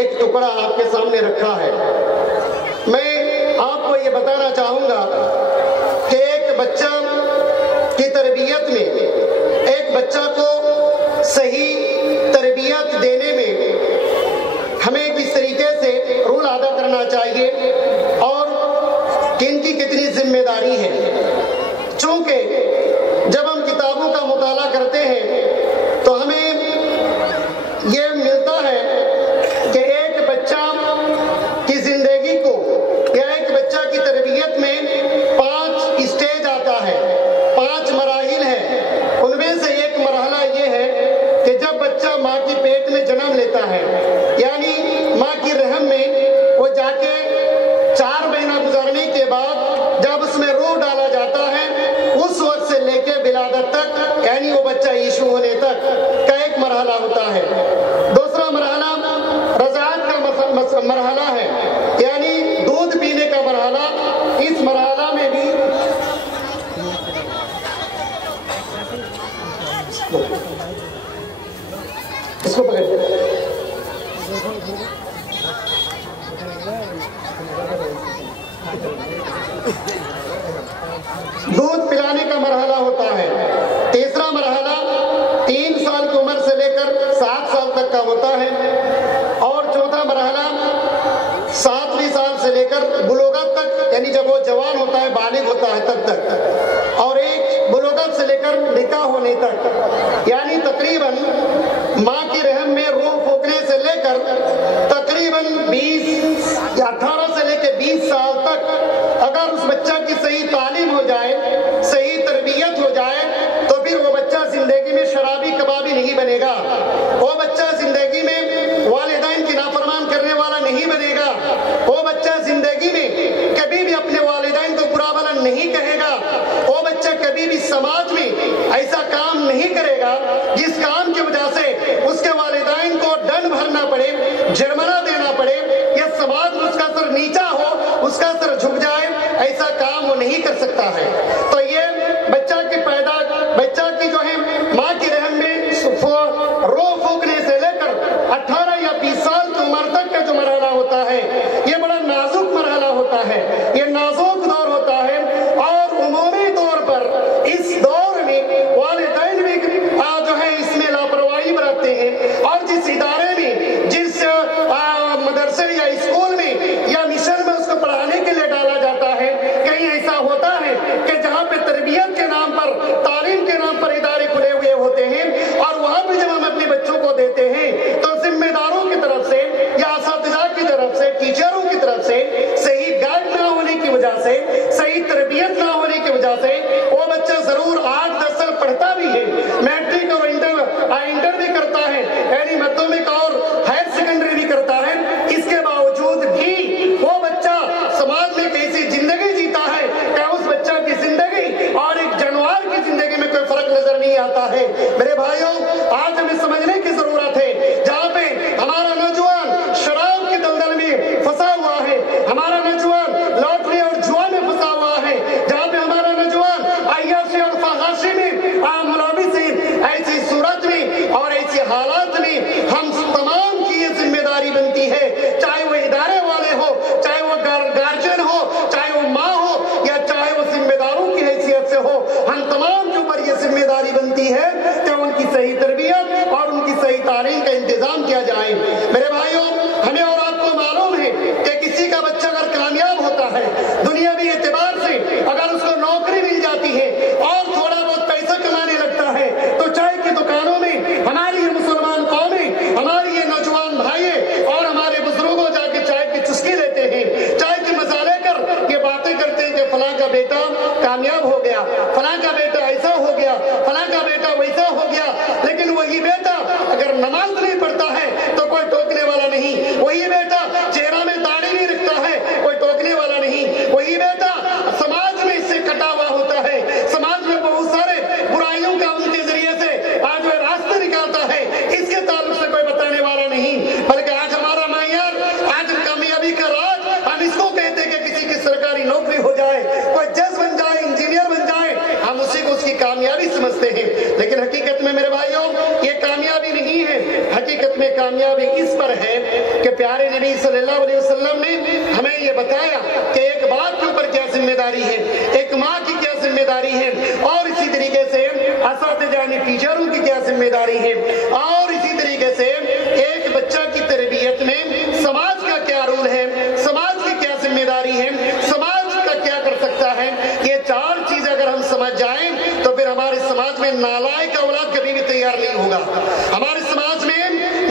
ایک ٹکڑا آپ کے سامنے رکھا ہے۔ میں آپ کو یہ بتانا چاہوں گا کہ ایک بچہ کی تربیت میں، ایک بچہ کو صحیح تربیت دینے میں ہمیں کس طریقے سے رول ادا کرنا چاہیے اور کن کی کتنی ذمہ داری ہے۔ چونکہ جب ہم کتابوں کا مطالعہ کرتے ہیں تو ہمیں یہ ملتا ہے کہ ایک بچہ کی زندگی کو یا ایک بچہ کی تربیت میں 5 اسٹیج آتا ہے، 5 مراحل ہیں۔ ان میں سے ایک مرحلہ یہ ہے کہ جب بچہ ماں کی پیٹ میں جنم لیتا ہے، یعنی ماں کی رحم میں وہ جا کے 4 مہینہ گزارنے کے بعد جب اس میں روح ڈالا جاتا ہے، اس وقت سے لے کے ولادت تک، یعنی وہ بچہ ایشو ہونے تک کا ایک مرحلہ ہوتا ہے۔ دوسرا مرحلہ رضاعت کا مرحلہ ہے، یعنی دودھ پینے کا مرحلہ۔ اس مرحلہ میں بھی اس کو پکڑ دودھ پلانے کا مرحلہ ہوتا ہے۔ تیسرا مرحلہ 3 سال کی عمر سے لے کر 7 سال تک کا ہوتا ہے، اور چوتھا مرحلہ 7ویں سال سے لے کر بلوغت تک، یعنی جب وہ جوان ہوتا ہے، بالغ ہوتا ہے تب تک، اور ایک بلوغت سے لے کر نکاح ہونے تک، یعنی تقریباً ماں کی رحم میں روح پھونکنے سے لے کر تقریباً 20 یا 18 سے لے کے 20 سال تک اگر اس بچہ کی صحیح تعلیم ہو جائے، صحیح تربیت ہو جائے، تو پھر وہ بچہ زندگی میں شرابی کبابی نہیں بنے گا، وہ بچہ زندگی میں والدین کی نافرمان کرنے والا نہیں بنے گا، وہ بچہ زندگی میں کبھی بھی اپنے والدین کو برا بھلا نہیں کہے گا، وہ بچہ کبھی بھی سماج میں ایسا کام نہیں کرے گا جس کام کی وجہ سے اس کے والدین کو دنڈ بھرنا پڑے، جرمانہ دینا پڑے، یا سماج میں اس کا سر نیچا ہو، اس کا سر جھک جائے، ایسا کام وہ نہیں کر سکتا ہے۔ تو یہ بچہ کی جو ہے ماں کی رحم میں روح پھونکنے سے لے کر 18 یا 20 سال کی عمر تک کا جو مرحلہ ہوتا ہے، یہ بڑا نازک مرحلہ ہوتا ہے، یہ نازک دور ہوتا ہے، اور عمومی طور پر اس دور میں والدین بھی جو ہے اس میں لاپرواہی برتتے ہیں، اور جس ادارے میں، جس مدرسے یا اسکول میں یا مشن میں اس کو پڑھانے کے لیے ڈالا جاتا ہے، کہیں ایسا ہوتا ہے کہ جہاں پہ تربیت کے نام پر، تعلیم کے نام پر ادارے کھلے ہوئے ہوتے ہیں، اور وہاں پہ جب ہم اپنے بچوں کو دیتے ہیں تو ذمہ داروں کی طرف سے یا اساتذہ کی طرف سے، ٹیچروں کی طرف سے صحیح گائیڈ نہ ہونے کی وجہ سے، صحیح تربیت نہ ہونے کی وجہ سے، وہ بچہ ضرور 8-10 سال پڑھتا بھی ہے، میٹرک اور انٹر بھی کرتا ہے، یعنی میٹرک اور ہائر سیکنڈری بھی کرتا ہے، اس کے باوجود بھی وہ بچہ سماج میں کیسی زندگی جیتا ہے، کیا اس بچہ کی زندگی اور ایک جانور کی زندگی میں کوئی فرق نظر نہیں آتا ہے۔ میرے بھائیوں، آج ہمیں سمجھنے کی ضرورت ہے، جہاں پہ ہمارا نوجوان شراب کے دلدل میں پھنسا ہوا ہے، ہمارا نوجوان لاٹری اور جوا میں پھنسا ہوا ہے، جہاں پہ ہمارا نوجوان عیاشی اور فحاشی میں ملوث ہے، ایسی صورت میں اور ایسی حالات میں ہم تمام کی یہ ذمہ داری بنتی ہے، چاہے وہ ادارے والے ہو، چاہے وہ گارجین ہو، چاہے وہ ماں ہو، یا چاہے وہ ذمہ داروں کی حیثیت سے ہو، ہم تمام کے اوپر یہ ذمہ داری بنتی ہے کہ ان کی صحیح تربیت اور ان کی صحیح تعلیم کا انتظام کیا جائے۔ میرے بھائیوں، ہمیں اور آپ کو معلوم ہے کہ کسی کا بچہ اگر کامیاب ہوتا ہے دنیاوی اعتبار سے، اگر اس کو نوکری مل جاتی ہے اور تھوڑا بہت پیسہ کمانے لگتا ہے، تو چائے کی دکانوں میں ہماری یہ مسلمان قومیں، ہماری یہ نوجوان بھائی اور ہمارے بزرگوں جا کے چائے کی چسکی لیتے ہیں، چائے کے مسالے کر یہ باتیں کرتے ہیں کہ فلاں کا بیٹا کامیاب ہو گیا، فلاں کا بیٹا ایسا ہو گیا، فلاں کا بیٹا ویسا ہو گیا، لیکن وہی بیٹا اگر نماز نہیں پڑھتا ہے تو کوئی ٹوکنے والا نہیں، وہی بیٹا چہرہ میں داڑھی نہیں رکھتا ہے، کوئی ٹوکنے والا نہیں، وہی بیٹا سماج میں اس سے کٹا ہوا ہوتا ہے، سماج میں بہت سارے برائیوں کا ان کے ذریعے سے آج وہ راستہ نکالتا ہے، اس کے تعلق سے کوئی بتانے والا نہیں، بلکہ آج ہمارا معیار، آج کامیابی کا راز ہم اس کو کہتے ہیں کہ کسی کی سرکاری نوکری ہو جائے، کوئی جج بن جائے، انجینئر بن جائے، ہم اسی کو اس کی کامیابی سمجھتے ہیں، لیکن حقیقت میں میرے بھائیوں یہ کامیابی نہیں ہے، حقیقت میں کامیابی اس پر ہے کہ پیارے نبی صلی اللہ علیہ وسلم نے ہمیں یہ بتایا کہ ایک باپ کے اوپر کیا ذمہ داری ہے، ایک ماں کی کیا ذمہ داری ہے، اور اسی طریقے سے اساتذہ یعنی ٹیچروں کی کیا ذمہ داری ہے، اور اسی طریقے سے ایک بچہ کی تربیت میں سماج کا کیا رول ہے، سماج کی کیا ذمہ داری ہے، سماج کا کیا کر سکتا ہے۔ یہ چار چیز اگر ہم سمجھ جائیں تو پھر ہمارے سماج میں نالائق اولاد کبھی بھی تیار نہیں ہوگا، ہمارے سماج میں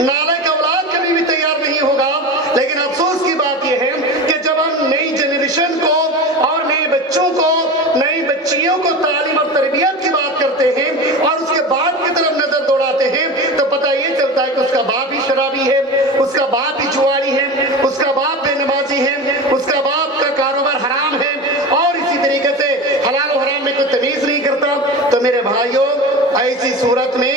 نالائق اولاد کبھی بھی تیار نہیں ہوگا۔ لیکن افسوس کی بات یہ ہے کہ جب ہم نئی جنریشن کو اور نئے بچوں کو، نئی بچیوں کو تعلیم اور تربیت کی بات کرتے ہیں اور اس کے باپ کی طرف نظر دوڑاتے ہیں تو پتہ یہ چلتا ہے کہ اس کا باپ بھی شرابی ہے، اس کا باپ بھی جواری ہے، اس کا باپ بے نمازی ہے، اس کا باپ کا کاروبار حرام ہے، اور اسی طریقے سے حلال و حرام میں کوئی تمیز نہیں کرتا۔ تو میرے بھائیوں، ایسی صورت میں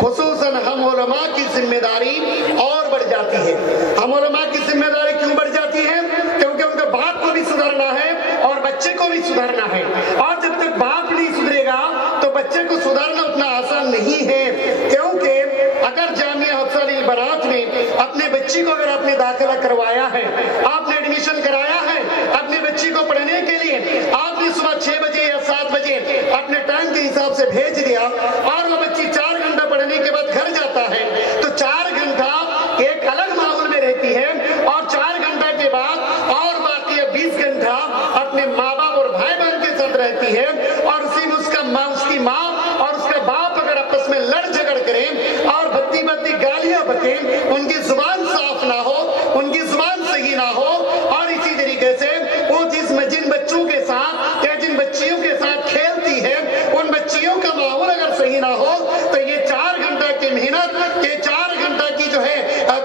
خصوصاً ہم علماء کی ذمہ داری اور بڑھ جاتی ہے۔ ہم علماء کی ذمہ داری کیوں بڑھ جاتی ہے؟ کیونکہ ان کے باپ کو بھی سدھرنا ہے اور بچے کو بھی سدھرنا ہے، اور جب تک باپ نہیں سدھرے گا تو بچے کو سدھرنا اتنا آسان نہیں ہے۔ کیونکہ اگر جامعہ حفصہ للبنات میں اپنے بچی کو اگر آپ نے داخلہ کروایا ہے، آپ نے ایڈمیشن کرایا ہے اپنے بچی کو پڑھنے کے لیے، آپ نے صبح 6 بجے یا 7 بجے اپنے ٹائم کے حساب سے بھیج دیا، اور وہ بچی 4 گھنٹہ پڑھنے کے بعد گھر جاتا ہے تو 4 گھنٹہ ایک الگ ماحول میں رہتی ہے، اور 4 گھنٹہ کے بعد اور باقی 20 گھنٹہ اپنے ماں باپ اور بھائی بہن کے ساتھ رہتی ہے، اور اسی میں اس کی ماں اور اس کا باپ اگر آپس میں لڑ جھگڑ کریں اور بھدی بھدی گالیاں بکیں، ان کی زبان صاف نہ ہو، ان کی زبان صحیح نہ ہو، اور اسی طریقے سے وہ جن بچوں کے ساتھ یا جن بچیوں کے ساتھ کھیلتی ہے ان بچیوں کا ماحول اگر صحیح نہ ہو تو یہ 4 گھنٹہ کی محنت، یہ 4 گھنٹہ کی جو ہے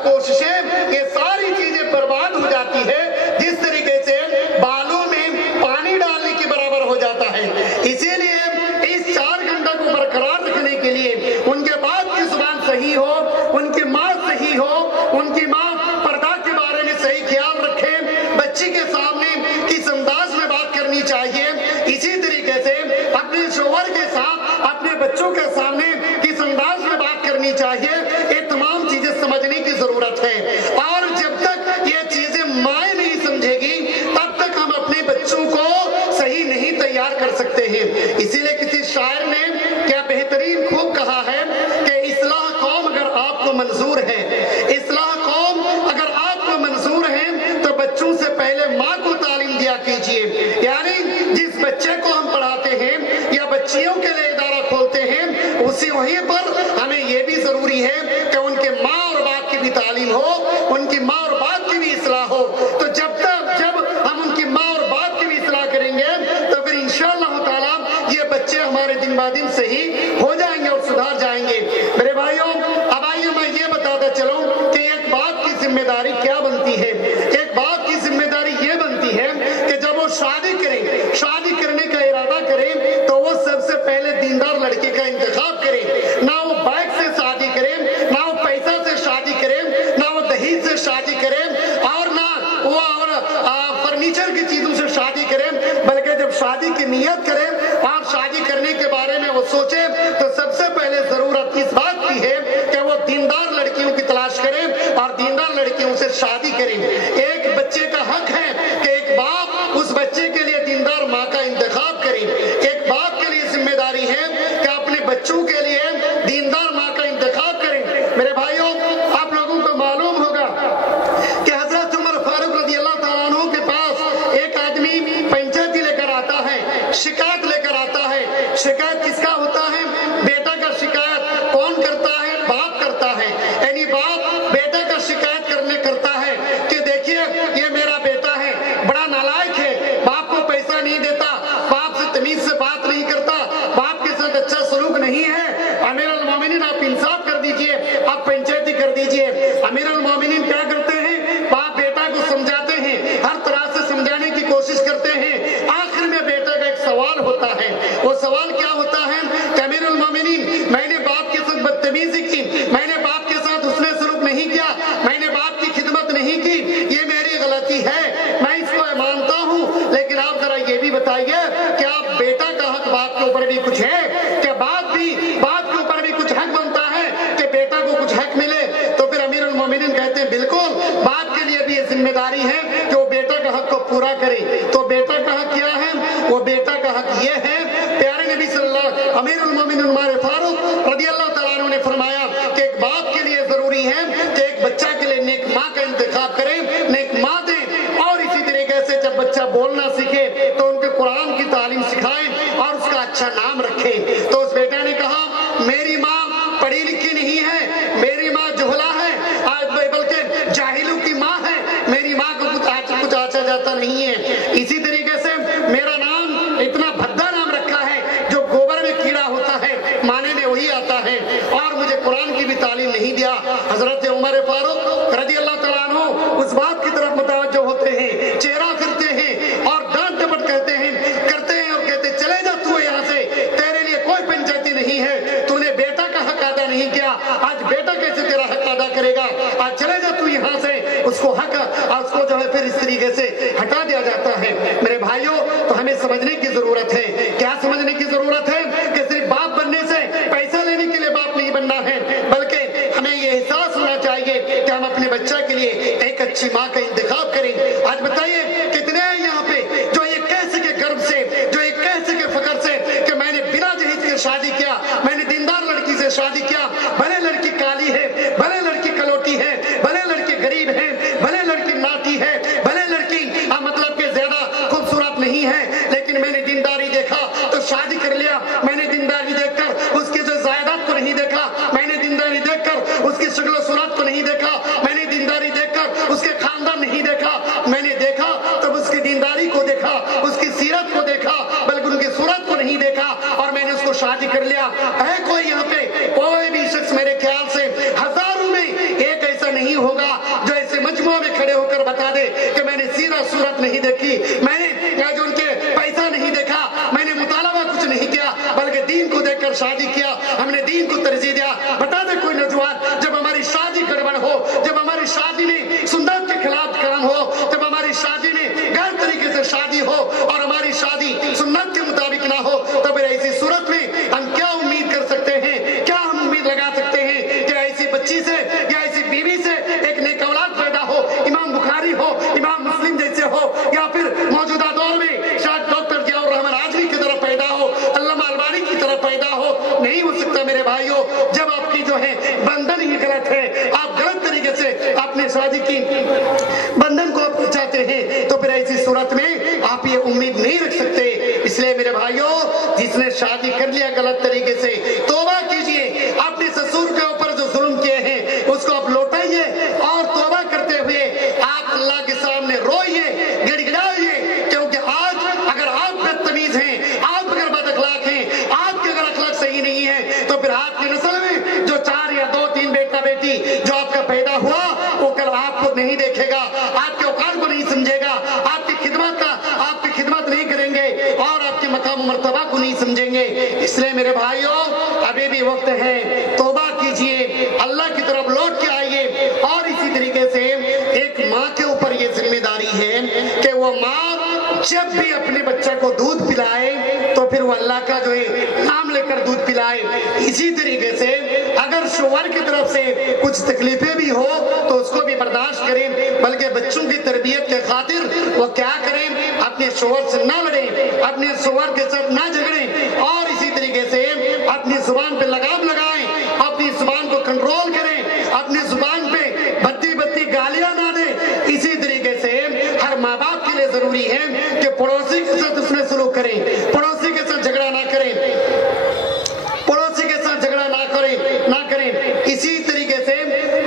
کوششیں، یہ ساری چیزیں برباد ہو جاتی ہے، جس طریقے سے بالوں میں پانی ڈالنے کے برابر ہو جاتا ہے۔ اسی لیے اس 4 گھنٹہ کو برقرار رکھنے کے لیے ان کے باپ کی زبان صحیح ہو، ان کی ماں صحیح ہو، ان کی ماں پردہ کے بارے میں صحیح خیال رکھے، بچی کے سامنے کس انداز میں بات کرنی چاہیے، اسی طریقے سے اپنے شوہر کے ساتھ اپنے بچوں کے سامنے کس انداز میں بات کرنی چاہیے، یہ تمام چیزیں سمجھنے کی ضرورت ہے۔ اور جب تک یہ چیزیں مائیں نہیں سمجھے گی تب تک ہم اپنے بچوں کو صحیح نہیں تیار کر سکتے ہیں۔ اسی لیے کسی شاعر نے کیا بہترین خوب کہا ہے کہ اصلاح قوم اگر آپ کو منظور ہے، اصلاح قوم اگر آپ کو منظور ہے تو بچوں سے پہلے ماں کو تعلیم دیا کیجیے۔ یعنی جس بچے کو ہم پڑھاتے ہیں یا بچیوں کے لیے ادارہ کھولتے ہیں، اسی وہیں پر ہمیں یہ بھی ضروری ہے کہ ان کے ماں اور باپ کی بھی تعلیم ہو، ان کی ماں اور باپ کی بھی اصلاح ہو۔ تو جب ہم ان کی ماں اور باپ کی بھی اصلاح کریں گے تو پھر انشاءاللہ تعالی یہ بچے ہمارے دن بعد دن صحیح ہو جائیں گے اور سدھار جائیں گے۔ میرے بھائیوں، اب آئیے میں یہ بتاتا چلوں کہ ایک باپ کی ذمہ داری کیا بنتی ہے۔ ایک باپ کی ذمہ داری یہ بنتی ہے کہ جب وہ شادی کرنے کا ارادہ کرے تو وہ سب سے پہلے دیندار لڑکے کا انتخاب کرے، نہ وہ بائک سے شادی کرے، نہ وہ پیسہ سے شادی کرے، نہ وہ دہیج سے شادی کرے، اور نہ وہ فرنیچر کی چیزوں سے شادی کرے، بلکہ جب شادی کی نیت کرے اور شادی کرنے کے بارے میں وہ سوچے تو سب سے پہلے ضرورت اس بات کی ہے کہ وہ دیندار لڑکیوں کی تلاش کرے اور دیندار لڑکیوں سے شادی کرے۔ ایک بچے کا حق ہے کہ ایک باپ اس بچے کے لیے دیندار ماں کا انتخاب کرے۔ ایک باپ کے لیے ذمہ داری ہے کہ اپنے بچوں کے لیے دیندار ماں کا انتخاب کریں۔ میرے بھائیوں، آپ لوگوں کو معلوم ہوگا کہ حضرت عمر فاروق رضی اللہ تعالیٰ عنہ کے پاس ایک آدمی پنچیتی لے کر آتا ہے، شکایت لے کر آتا ہے۔ شکایت کس کا ہوتا ہے؟ بیٹا کا شکایت کون کرتا ہے؟ باپ کرتا ہے۔ یعنی باپ بیٹا کا شکایت کرتا ہے کہ دیکھیے یہ میرا بیٹا ہے، بڑا نالائق ہے، باپ کو پیسہ نہیں دیتا، باپ سے تمیز ذمہ داری ہے کہ وہ بیٹا کا حق کو پورا کرے. تو بیٹا کا حق کیا ہے؟ وہ بیٹا کا حق یہ ہے، پیارے نبی صلی اللہ امیر المومنین عمر فاروق رضی اللہ تعالیٰ عنہ نے فرمایا کہ ایک باپ کے لیے ضروری ہے کہ ایک بچہ کے لیے نیک ماں کا انتخاب کرے، نیک ماں دے. اور اسی طریقے سے جب بچہ بولنا سیکھے تو ان کے قرآن کی تعلیم سکھائے اور اس کا اچھا نام رکھے. تو اس بیٹا نے کہا میری ماں پڑھی لکھی نہیں ہے، میری ماں جہلا ہے، بلکہ جاہلوں کی ماں ہے، میری ماں کو کچھ آچا جاتا نہیں ہے. اسی طریقے سے میرا نام اتنا بھدا نام رکھا ہے جو گوبر میں کیڑا ہوتا ہے معنی میں وہی آتا ہے، اور مجھے قرآن کی بھی تعلیم نہیں دیا. حضرت عمر فاروق رضی اللہ تعالیٰ عنہ اس بات کی طرف متوجہ ہوتے ہیں، چہرہ کرتے ہیں اور ڈانٹ ڈپٹ کرتے ہیں اور کہتے چلے جا تو یہاں سے، تیرے لیے کوئی پنچایتی نہیں ہے، تو نے بیٹا کا حق ادا نہیں کیا، آج بیٹا کیسے تیرا حق ادا کرے گا، آج چلے جا تو یہاں سے. اس کو حق اس کو جو ہے پھر اس طریقے سے ہٹا دیا جاتا ہے. میرے بھائیوں تو ہمیں سمجھنے کی ضرورت ہے. کیا سمجھنے کی ضرورت ہے؟ کہ صرف باپ بننے سے پیسہ لینے کے لیے باپ نہیں بننا ہے، بلکہ ہمیں یہ احساس ہونا چاہیے کہ ہم اپنے بچہ کے لیے ایک اچھی ماں کا انتخاب کریں. آج بتائیے کتنے ہیں یہاں پہ جو یہ کہہ سکے گرو سے، جو یہ کہہ سکے فخر سے کہ میں نے بنا جہیز کے شادی کیا، میں نے دیندار لڑکی سے شادی کیا، بھلے لڑکی کالی ہے، بھلے لڑکی کلوٹی ہے، بھلے لڑکی غریب ہے، بھلے لڑکی ناٹی ہے، بھلے لڑکی مطلب کہ زیادہ خوبصورت نہیں ہے، لیکن میں نے دینداری دیکھا تو شادی کر لیا. میں نے دینداری دیکھ کر اس کی جو زائدات کو نہیں دیکھا، میں نے دینداری دیکھ کر اس کی شکل و صورت کو نہیں دیکھا، میں نے دینداری دیکھ کر اس کے خاندان نہیں دیکھا، میں نے دیکھا تب اس کی دینداری کو دیکھا، اس کی سیرت کو دیکھا، بلکہ ان کی صورت کو نہیں دیکھا، اور میں نے اس کو شادی کر لیا. ہے کوئی یہاں پہ کوئی بھی شخص میرے خیال سے ہزاروں میں ایک ایسا نہیں ہوگا جو ایسے مجموعہ میں کھڑے ہو کر بتا دے کہ میں نے سیرت صورت نہیں دیکھی، میں نے جو ان کے پیسہ نہیں دیکھا، میں نے مطالبہ کچھ نہیں کیا، بلکہ دین کو دیکھ کر شادی کیا، ہم نے دین کو ترجیح دیا. بتا دے کوئی نوجوان جب ہماری شادی گڑبڑ ہو، جب ہماری شادی میں سنت کے خلاف کام ہو، جب ہماری شادی میں غیر طریقے سے شادی ہو اور ہماری شادی سنت کے مطابق نہ ہو، تو پھر ایسی صورت میں ہم کیا امید کر سکتے ہیں، کیا ہم امید لگا سکتے ہیں کہ ایسی بچی سے یا ایسی بیوی سے ایک نیک اولاد پیدا ہو، امام بخاری ہو، امام مسلم جیسے ہو، یا پھر موجودہ دور میں شاید ڈاکٹر ضیاء الرحمن آجری کی طرح پیدا ہو، علامہ البانی کی طرح پیدا ہو. نہیں ہو سکتا میرے بھائیوں. جب آپ کی جو ہے بندھن ہی غلط ہے، آپ غلط طریقے سے اپنے شادی کی بندھن کو آپ چاہتے ہیں، تو پھر ایسی صورت میں آپ یہ امید نہیں رکھ سکتے. اس لیے میرے بھائیوں جس نے شادی کر لیا غلط طریقے سے، توبہ کیجئے. اپنے سسر کے اوپر جو ظلم کیے ہیں اس کو آپ لوٹائیے اور توبہ کرتے ہوئے آپ اللہ کے سامنے روئیے، گڑ گڑائیے. کیونکہ آج اگر آپ بدتمیز ہیں، آپ اگر بد اخلاق ہیں، آپ کے اگر اخلاق صحیح نہیں ہے، تو پھر آپ کی نسل میں جو 4 یا 2 3 بیٹا بیٹی جو آپ کا پیدا ہوا وہ کل آپ کو نہیں دیکھے گا، آپ کے اوقات کو نہیں سمجھے گا، آپ کی خدمت نہیں کریں گے اور آپ کے مقام و مرتبہ کو نہیں سمجھیں گے. اس لیے میرے بھائیوں ابھی بھی وقت ہے، توبہ کیجئے، اللہ کی طرف لوٹ کے آئیے. اور اسی طریقے سے ایک ماں کے اوپر یہ ذمہ داری ہے کہ وہ ماں جب بھی اپنے بچہ کو دودھ پلائے تو پھر وہ اللہ کا جو ہے نام لے کر دودھ پلائے. اسی طریقے سے اگر شوہر کی طرف سے کچھ تکلیفیں بھی ہو تو اس کو بھی برداشت کریں، بلکہ بچوں کی تربیت کے خاطر وہ کیا کریں، اپنے شوہر سے نہ لڑیں، اپنے شوہر کے ساتھ نہ جھگڑیں، اور اسی طریقے سے اپنی زبان پہ لگام لگائیں، اپنی زبان کو کنٹرول کریں، اپنی زبان پہ بتی گالیاں نہ دیں. اسی طریقے سے ہر ماں باپ کے لیے ضروری ہے کہ پڑوسی کے ساتھ اس میں سلوک کریں، پڑوسی کے ساتھ جھگڑا نہ کریں، پڑوسی کے ساتھ جھگڑا نہ کریں. اسی طریقے سے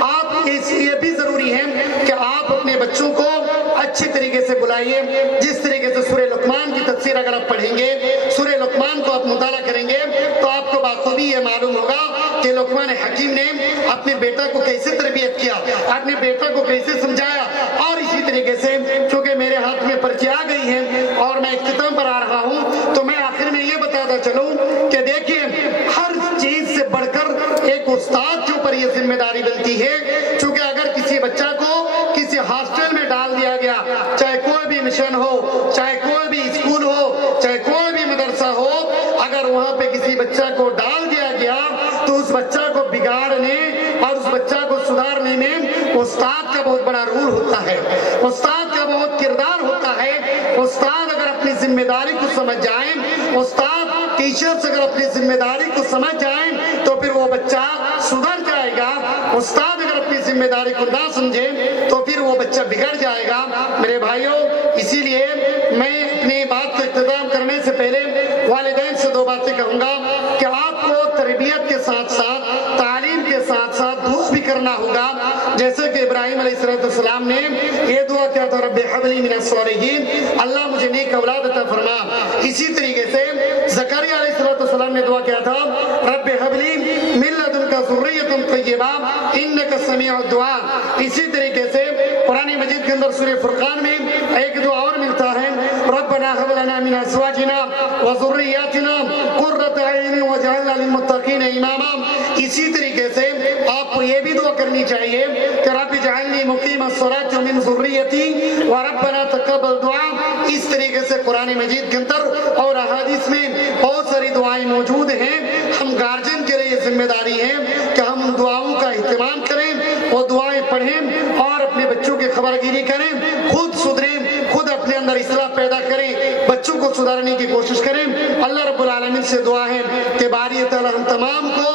آپ یہ بھی ضروری ہے کہ آپ اپنے بچوں کو اچھی طریقے سے بلائیے. جس طریقے سے سورہ لقمان کی تفسیر اگر آپ پڑھیں گے، سورہ لقمان کو آپ مطالعہ کریں گے تو آپ کو بخوبی یہ معلوم ہوگا کہ لقمان حکیم نے اپنے بیٹا کو کیسے تربیت کیا، اپنے بیٹا کو کیسے سمجھایا. اور اسی طریقے سے چونکہ میرے ہاتھ میں پرچی آ گئی ہے اور میں اختتام پر آ رہا ہوں، تو میں آخر میں یہ بتاتا چلوں کہ دیکھیے ہر چیز سے بڑھ کر ایک استاد کے اوپر یہ ذمہ داری بنتی ہے. چونکہ اگر کسی بچہ کو کسی ہاسٹل میں ڈال دیا گیا، چاہے کوئی بھی مشن ہو، چاہے کوئی بھی اسکول ہو، چاہے کوئی بھی مدرسہ ہو، اگر وہاں پہ کسی بچہ کو ڈال دیا گیا تو اس بچہ کو بگاڑنے اور اس بچہ کو سدھارنے میں استاد کا بہت بڑا رول ہوتا ہے، استاد کا بہت کردار ہوتا ہے۔ استاد اگر اپنی ذمہ داری کو سمجھ جائیں، استاد ٹیچرز اگر اپنی ذمہ داری کو سمجھ جائیں تو پھر وہ بچہ سدھر جائے گا۔ استاد اگر اپنی ذمہ داری کو نہ سمجھے تو پھر وہ بچہ بگڑ جائے گا۔ میرے بھائیوں، اسی لیے میں اپنی بات کو اختتام کرنے سے پہلے والدین سے دو باتیں کہوں گا کہ آپ کو تربیت کے ساتھ ساتھ، تعلیم کے ساتھ ساتھ دعا بھی کرنا ہوگا، جیسے کہ ابراہیم علیہ السلام نے یہ دعا کیا تھا، رب حب لی من الصالحین، اللہ مجھے نیک اولاد عطا فرما۔ اسی طریقے سے زکریا علیہ السلام نے دعا کیا تھا، رب حب لی من لدنک ذریۃ طیبہ انک سمیع الدعاء۔ اسی طریقے سے قرآن مجید کے اندر سورہ فرقان میں ایک دعا اور ملتا ہے، ربنا هب لنا من ازواجنا وذرياتنا قرۃ اعین واجعلنا للمتقین اماما۔ اسی طریقے سے آپ کو یہ بھی دعا کرنی چاہیے کہ رب اجعلنی مقیم الصلاۃ ومن ذریتی وربنا تقبل دعا۔ اس طریقے سے قرآن مجید کے اندر اور احادیث میں بہت ساری دعائیں موجود ہیں۔ ہم گارجن کے لیے یہ ذمہ داری ہے کہ ہم ان دعاؤں کا اہتمام کریں، وہ دعائیں پڑھیں اور اپنے بچوں کی خبرگیری کریں، خود سدھریں، خود اپنے اندر اصلاح پیدا کریں، بچوں کو سدھارنے کی کوشش کریں۔ اللہ رب العالمین سے دعا ہے کہ باری تعالی ہم تمام کو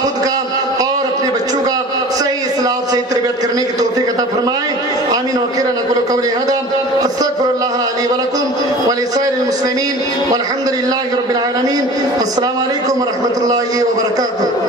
خود کا اور اپنے بچوں کا صحیح اصلاح اور صحیح تربیت کرنے کی توفیق عطا فرمائے۔ آمین وآخر نقول قولی ھذا استغفر اللہ لی ولکم ولسائر المسلمین والحمد للہ رب العالمین۔ السلام علیکم ورحمۃ اللہ وبرکاتہ۔